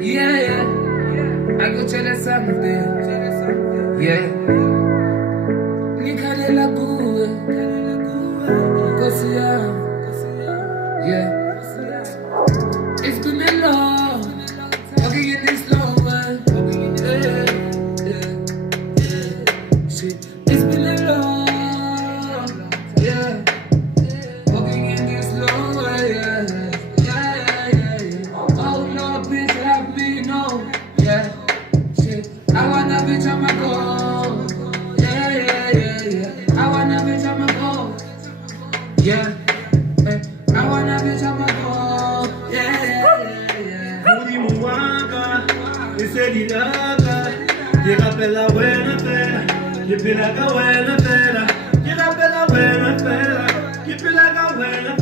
Yeah, yeah. I go tell you something. Yeah. Nikalela kuwe. Nkosi yami. Yeah. It's been a long, walking in this long way. Yeah, yeah, yeah. Shit. It's been a long, yeah, walking in this long way. Yeah, yeah, yeah, yeah. Oh Lord, bitch, help me, no. Yeah, shit. I wanna be on my goal. Yeah, yeah, yeah, yeah. I wanna be on my goal. Yeah, I wanna be on my goal. Yeah, yeah, yeah, yeah. Uri muwanga, isedi daga, yirapela wena fela, yipilaga wena fela, yirapela wena fela, yipilaga wena